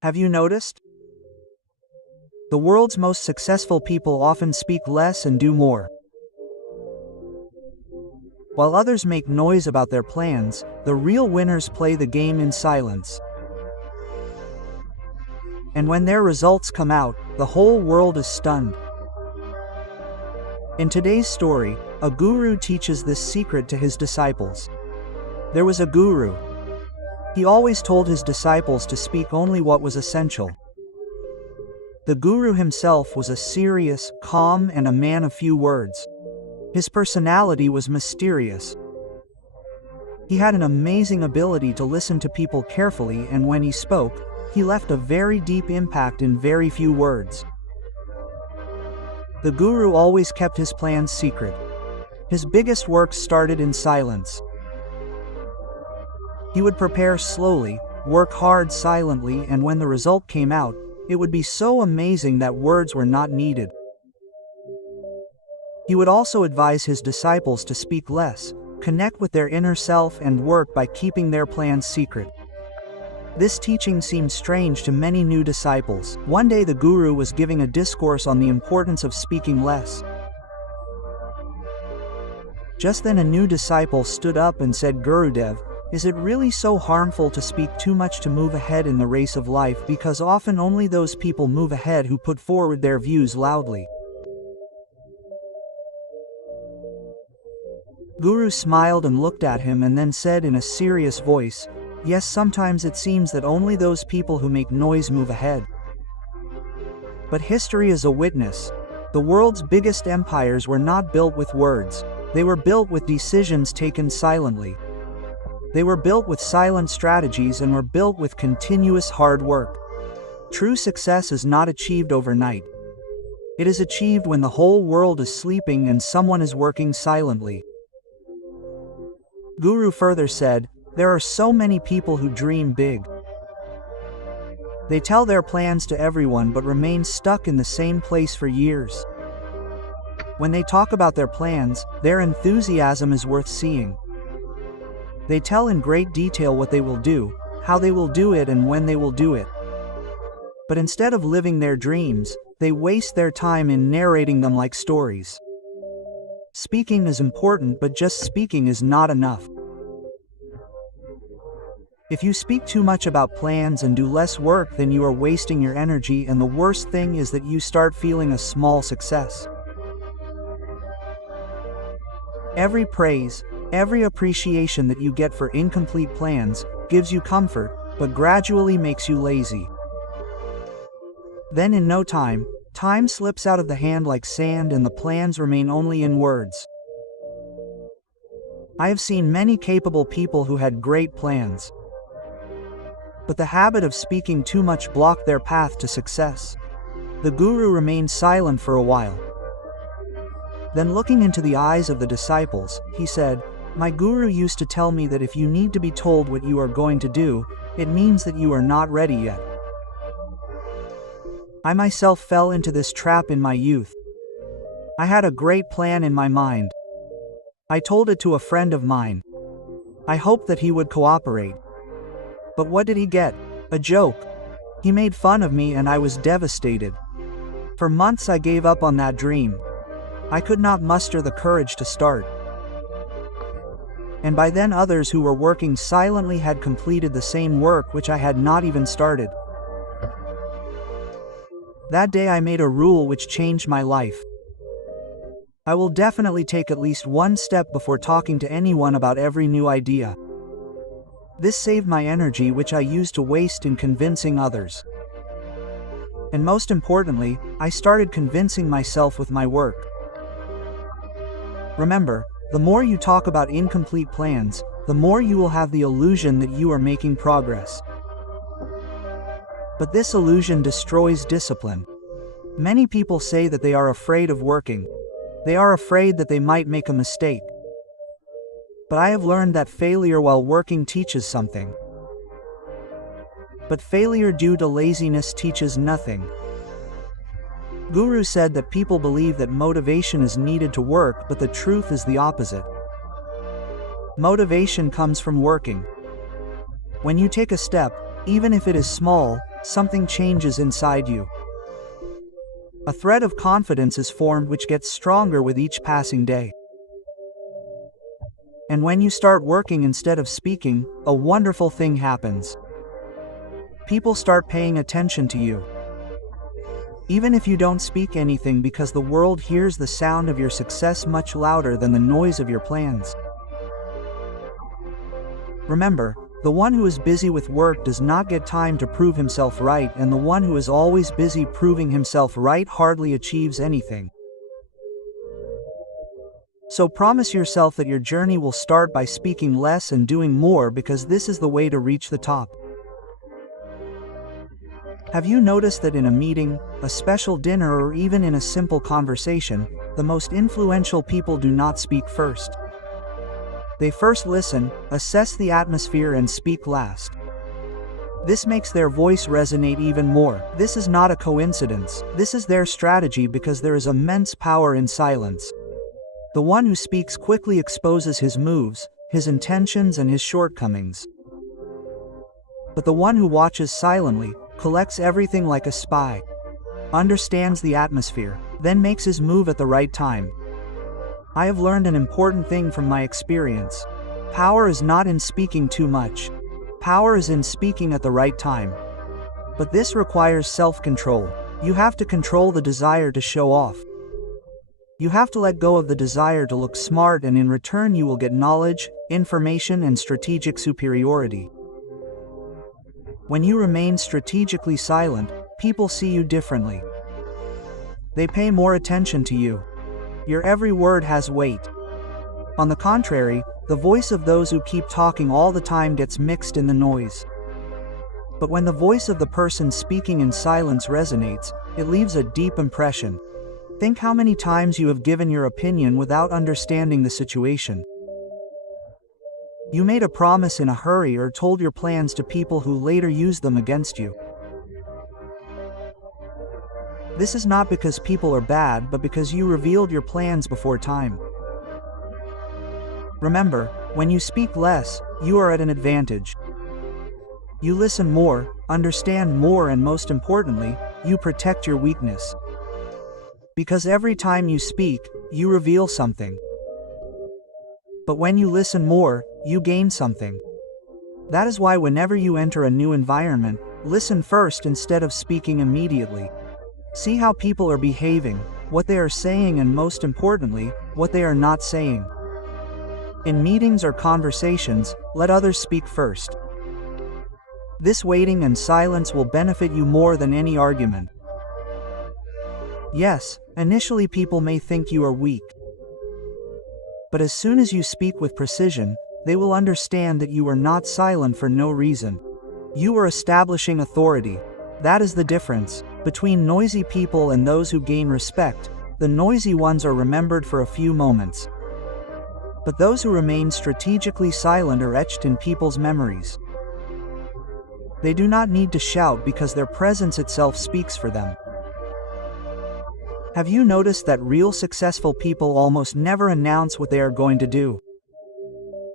Have you noticed? The world's most successful people often speak less and do more. While others make noise about their plans, the real winners play the game in silence. And when their results come out, the whole world is stunned. In today's story, a guru teaches this secret to his disciples. There was a guru. He always told his disciples to speak only what was essential. The guru himself was a serious, calm, and a man of few words. His personality was mysterious. He had an amazing ability to listen to people carefully, and when he spoke, he left a very deep impact in very few words. The guru always kept his plans secret. His biggest works started in silence. He would prepare slowly, work hard silently, and when the result came out, it would be so amazing that words were not needed. He would also advise his disciples to speak less, connect with their inner self, and work by keeping their plans secret. This teaching seemed strange to many new disciples. One day the guru was giving a discourse on the importance of speaking less. Just then a new disciple stood up and said, "Gurudev, is it really so harmful to speak too much to move ahead in the race of life, because often only those people move ahead who put forward their views loudly?" Guru smiled and looked at him and then said in a serious voice, "Yes, sometimes it seems that only those people who make noise move ahead. But history is a witness. The world's biggest empires were not built with words. They were built with decisions taken silently. They were built with silent strategies and were built with continuous hard work. True success is not achieved overnight. It is achieved when the whole world is sleeping and someone is working silently." Guru further said, "There are so many people who dream big. They tell their plans to everyone but remain stuck in the same place for years. When they talk about their plans, their enthusiasm is worth seeing. They tell in great detail what they will do, how they will do it, and when they will do it. But instead of living their dreams, they waste their time in narrating them like stories. Speaking is important, but just speaking is not enough. If you speak too much about plans and do less work, then you are wasting your energy, and the worst thing is that you start feeling a small success. Every praise, every appreciation that you get for incomplete plans gives you comfort, but gradually makes you lazy. Then in no time, time slips out of the hand like sand and the plans remain only in words. I have seen many capable people who had great plans, but the habit of speaking too much blocked their path to success. The guru remained silent for a while. Then looking into the eyes of the disciples, he said, "My guru used to tell me that if you need to be told what you are going to do, it means that you are not ready yet. I myself fell into this trap in my youth. I had a great plan in my mind. I told it to a friend of mine. I hoped that he would cooperate. But what did he get? A joke. He made fun of me and I was devastated. For months I gave up on that dream. I could not muster the courage to start. And by then others who were working silently had completed the same work which I had not even started. That day I made a rule which changed my life. I will definitely take at least one step before talking to anyone about every new idea. This saved my energy which I used to waste in convincing others. And most importantly, I started convincing myself with my work." Remember, the more you talk about incomplete plans, the more you will have the illusion that you are making progress. But this illusion destroys discipline. Many people say that they are afraid of working. They are afraid that they might make a mistake. But I have learned that failure while working teaches something. But failure due to laziness teaches nothing. Guru said that people believe that motivation is needed to work, but the truth is the opposite. Motivation comes from working. When you take a step, even if it is small, something changes inside you. A thread of confidence is formed which gets stronger with each passing day. And when you start working instead of speaking, a wonderful thing happens. People start paying attention to you. Even if you don't speak anything, because the world hears the sound of your success much louder than the noise of your plans. Remember, the one who is busy with work does not get time to prove himself right, and the one who is always busy proving himself right hardly achieves anything. So promise yourself that your journey will start by speaking less and doing more, because this is the way to reach the top. Have you noticed that in a meeting, a special dinner, or even in a simple conversation, the most influential people do not speak first? They first listen, assess the atmosphere, and speak last. This makes their voice resonate even more. This is not a coincidence. This is their strategy, because there is immense power in silence. The one who speaks quickly exposes his moves, his intentions, and his shortcomings. But the one who watches silently, collects everything like a spy, understands the atmosphere, then makes his move at the right time. I have learned an important thing from my experience. Power is not in speaking too much. Power is in speaking at the right time. But this requires self-control. You have to control the desire to show off. You have to let go of the desire to look smart, and in return you will get knowledge, information, and strategic superiority. When you remain strategically silent, people see you differently. They pay more attention to you. Your every word has weight. On the contrary, the voice of those who keep talking all the time gets mixed in the noise. But when the voice of the person speaking in silence resonates, it leaves a deep impression. Think how many times you have given your opinion without understanding the situation. You made a promise in a hurry, or told your plans to people who later used them against you. This is not because people are bad, but because you revealed your plans before time. Remember, when you speak less, you are at an advantage. You listen more, understand more, and most importantly, you protect your weakness. Because every time you speak, you reveal something. But when you listen more, you gain something. That is why whenever you enter a new environment, listen first instead of speaking immediately. See how people are behaving, what they are saying, and most importantly, what they are not saying. In meetings or conversations, let others speak first. This waiting and silence will benefit you more than any argument. Yes, initially people may think you are weak. But as soon as you speak with precision, they will understand that you are not silent for no reason. You are establishing authority. That is the difference between noisy people and those who gain respect. The noisy ones are remembered for a few moments. But those who remain strategically silent are etched in people's memories. They do not need to shout, because their presence itself speaks for them. Have you noticed that real successful people almost never announce what they are going to do?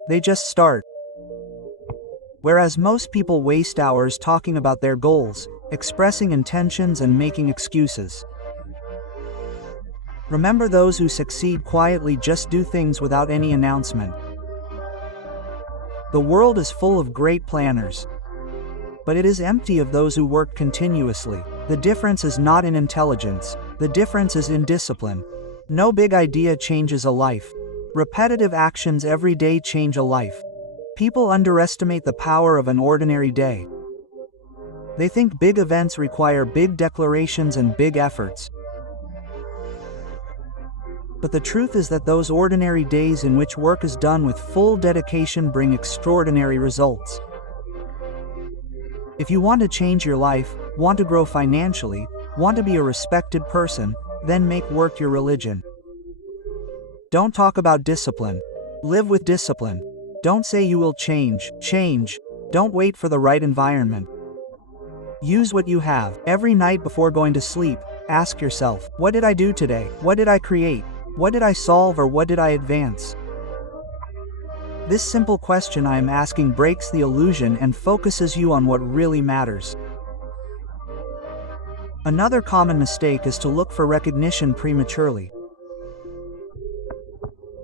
They just start. Whereas most people waste hours talking about their goals, expressing intentions, and making excuses. Remember, those who succeed quietly just do things without any announcement. The world is full of great planners, but it is empty of those who work continuously. The difference is not in intelligence. The difference is in discipline. No big idea changes a life. Repetitive actions every day change a life. People underestimate the power of an ordinary day. They think big events require big declarations and big efforts. But the truth is that those ordinary days in which work is done with full dedication bring extraordinary results. If you want to change your life, want to grow financially, want to be a respected person, then make work your religion. Don't talk about discipline. Live with discipline. Don't say you will change. Change. Don't wait for the right environment. Use what you have. Every night before going to sleep, ask yourself, what did I do today? What did I create? What did I solve, or what did I advance? This simple question I am asking breaks the illusion and focuses you on what really matters. Another common mistake is to look for recognition prematurely.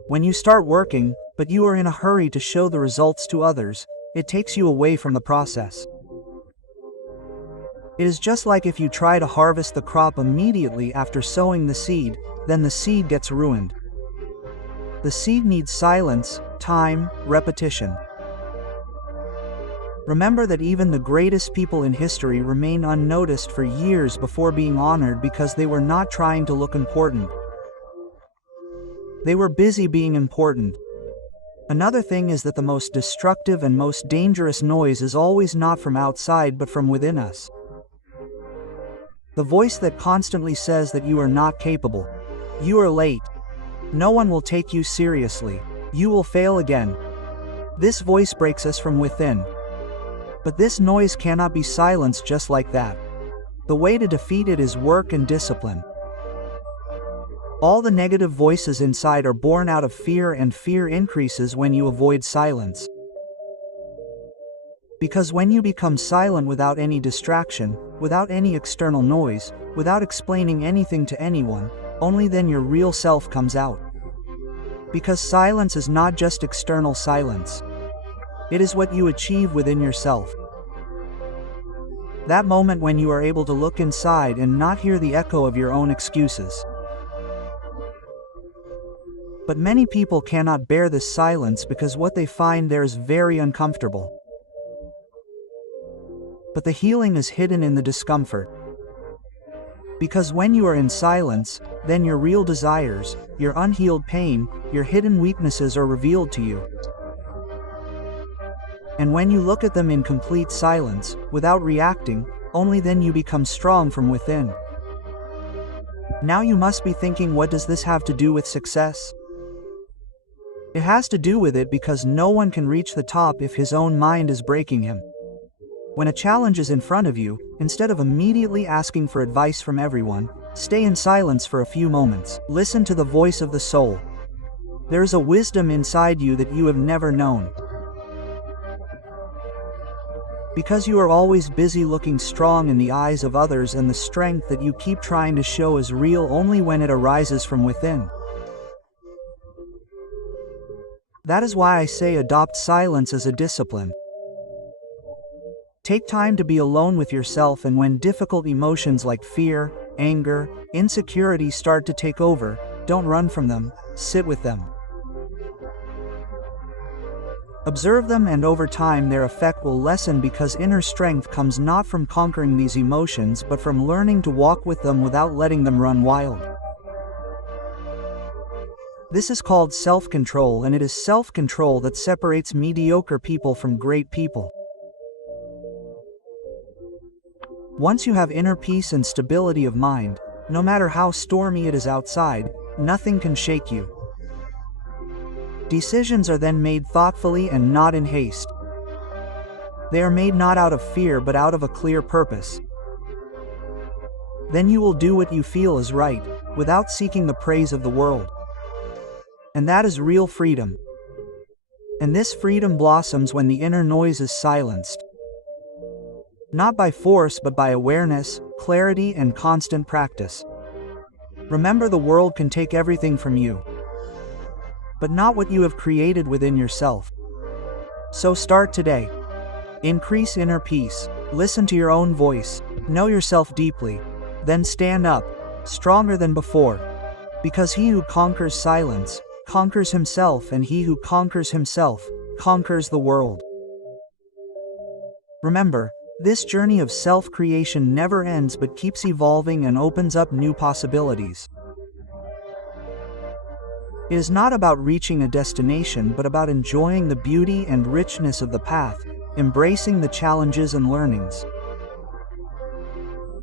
When you start working, but you are in a hurry to show the results to others, it takes you away from the process. It is just like if you try to harvest the crop immediately after sowing the seed, then the seed gets ruined. The seed needs silence, time, repetition. Remember that even the greatest people in history remain unnoticed for years before being honored because they were not trying to look important. They were busy being important. Another thing is that the most destructive and most dangerous noise is always not from outside but from within us. The voice that constantly says that you are not capable. You are late. No one will take you seriously. You will fail again. This voice breaks us from within. But this noise cannot be silenced just like that. The way to defeat it is work and discipline. All the negative voices inside are born out of fear, and fear increases when you avoid silence. Because when you become silent without any distraction, without any external noise, without explaining anything to anyone, only then your real self comes out. Because silence is not just external silence. It is what you achieve within yourself. That moment when you are able to look inside and not hear the echo of your own excuses. But many people cannot bear this silence because what they find there is very uncomfortable. But the healing is hidden in the discomfort. Because when you are in silence, then your real desires, your unhealed pain, your hidden weaknesses are revealed to you. And when you look at them in complete silence, without reacting, only then you become strong from within. Now you must be thinking, what does this have to do with success? It has to do with it because no one can reach the top if his own mind is breaking him. When a challenge is in front of you, instead of immediately asking for advice from everyone, stay in silence for a few moments. Listen to the voice of the soul. There is a wisdom inside you that you have never known. Because you are always busy looking strong in the eyes of others, and the strength that you keep trying to show is real only when it arises from within. That is why I say adopt silence as a discipline. Take time to be alone with yourself, and when difficult emotions like fear, anger, insecurity start to take over, don't run from them, sit with them. Observe them, and over time their effect will lessen, because inner strength comes not from conquering these emotions but from learning to walk with them without letting them run wild. This is called self-control, and it is self-control that separates mediocre people from great people. Once you have inner peace and stability of mind, no matter how stormy it is outside, nothing can shake you. Decisions are then made thoughtfully and not in haste. They are made not out of fear but out of a clear purpose. Then you will do what you feel is right, without seeking the praise of the world. And that is real freedom. And this freedom blossoms when the inner noise is silenced. Not by force but by awareness, clarity, and constant practice. Remember, the world can take everything from you, but not what you have created within yourself. So start today. Increase inner peace, listen to your own voice, know yourself deeply, then stand up, stronger than before. Because he who conquers silence, conquers himself, and he who conquers himself, conquers the world. Remember, this journey of self-creation never ends but keeps evolving and opens up new possibilities. It is not about reaching a destination but about enjoying the beauty and richness of the path, embracing the challenges and learnings.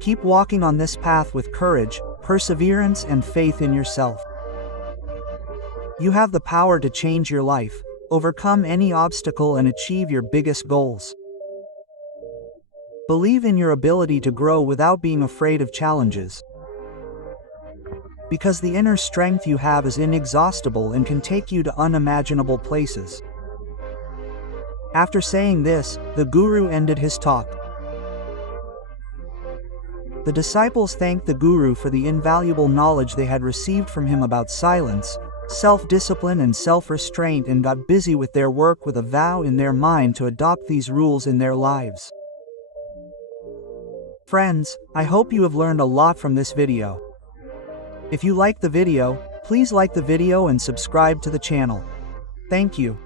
Keep walking on this path with courage, perseverance, and faith in yourself. You have the power to change your life, overcome any obstacle, and achieve your biggest goals. Believe in your ability to grow without being afraid of challenges. Because the inner strength you have is inexhaustible and can take you to unimaginable places. After saying this, the Guru ended his talk. The disciples thanked the Guru for the invaluable knowledge they had received from him about silence, self-discipline and self-restraint, and got busy with their work with a vow in their mind to adopt these rules in their lives. Friends, I hope you have learned a lot from this video. If you liked the video, please like the video and subscribe to the channel. Thank you.